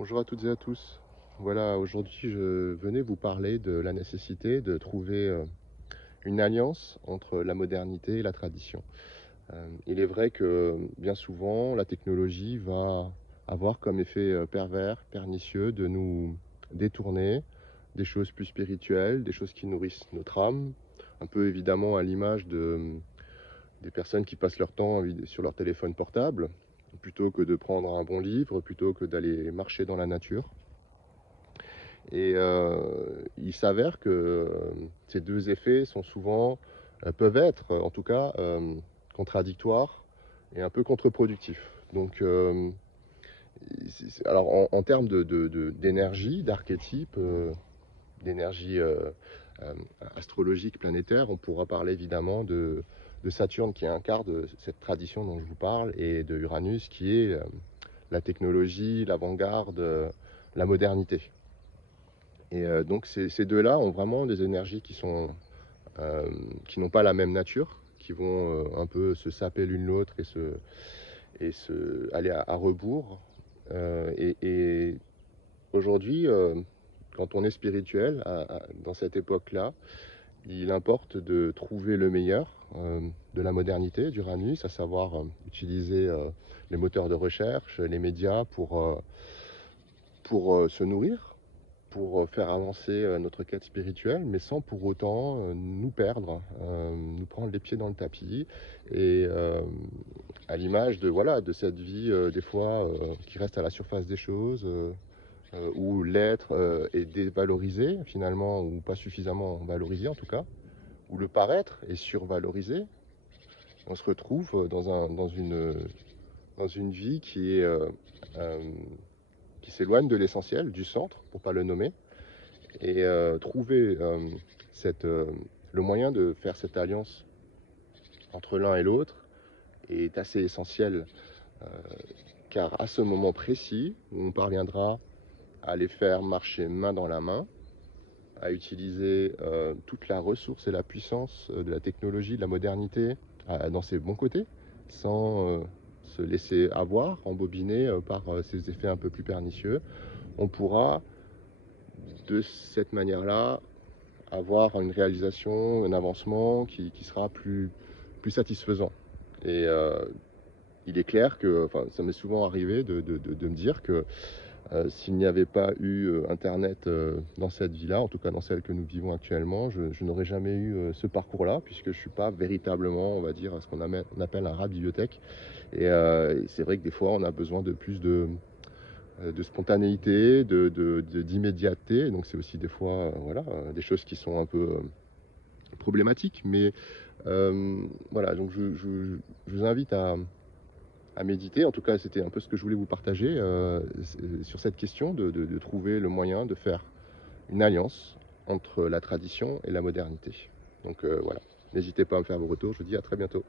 Bonjour à toutes et à tous. Voilà, aujourd'hui je venais vous parler de la nécessité de trouver une alliance entre la modernité et la tradition. Il est vrai que bien souvent la technologie va avoir comme effet pervers, pernicieux de nous détourner des choses plus spirituelles, des choses qui nourrissent notre âme, un peu évidemment à l'image des personnes qui passent leur temps sur leur téléphone portable, plutôt que de prendre un bon livre, plutôt que d'aller marcher dans la nature. Et il s'avère que ces deux effets sont souvent, peuvent être en tout cas contradictoires et un peu contre-productifs. Donc, alors en termes d'énergie, d'archétype, d'énergie astrologique planétaire, on pourra parler évidemment de Saturne qui est un quart de cette tradition dont je vous parle, et de Uranus qui est la technologie, l'avant-garde, la modernité. Et donc ces deux-là ont vraiment des énergies qui n'ont pas la même nature, qui vont un peu se saper l'une l'autre et aller à rebours. Et aujourd'hui, quand on est spirituel, dans cette époque-là, il importe de trouver le meilleur de la modernité, d'Uranus, à savoir utiliser les moteurs de recherche, les médias pour se nourrir, pour faire avancer notre quête spirituelle, mais sans pour autant nous perdre, nous prendre les pieds dans le tapis, et à l'image de, voilà, de cette vie des fois qui reste à la surface des choses, où l'être est dévalorisé finalement, ou pas suffisamment valorisé en tout cas, où le paraître est survalorisé. On se retrouve dans une vie qui s'éloigne de l'essentiel, du centre, pour ne pas le nommer. Et trouver le moyen de faire cette alliance entre l'un et l'autre est assez essentiel, euh, car à ce moment précis, où on parviendra à les faire marcher main dans la main, à utiliser toute la ressource et la puissance de la technologie, de la modernité, dans ses bons côtés, sans se laisser avoir, embobiner par ses effets un peu plus pernicieux, on pourra de cette manière-là avoir une réalisation, un avancement qui sera plus satisfaisant. Et il est clair que, enfin, ça m'est souvent arrivé de me dire que s'il n'y avait pas eu Internet dans cette vie-là, en tout cas dans celle que nous vivons actuellement, je n'aurais jamais eu ce parcours-là, puisque je ne suis pas véritablement, on va dire, ce qu'on appelle un rat bibliothèque. Et c'est vrai que des fois, on a besoin de plus de spontanéité, d'immédiateté. Donc c'est aussi des fois voilà, des choses qui sont un peu problématiques. Mais voilà, donc je vous invite à méditer. En tout cas, c'était un peu ce que je voulais vous partager sur cette question de trouver le moyen de faire une alliance entre la tradition et la modernité. Donc voilà, n'hésitez pas à me faire vos retours. Je vous dis à très bientôt.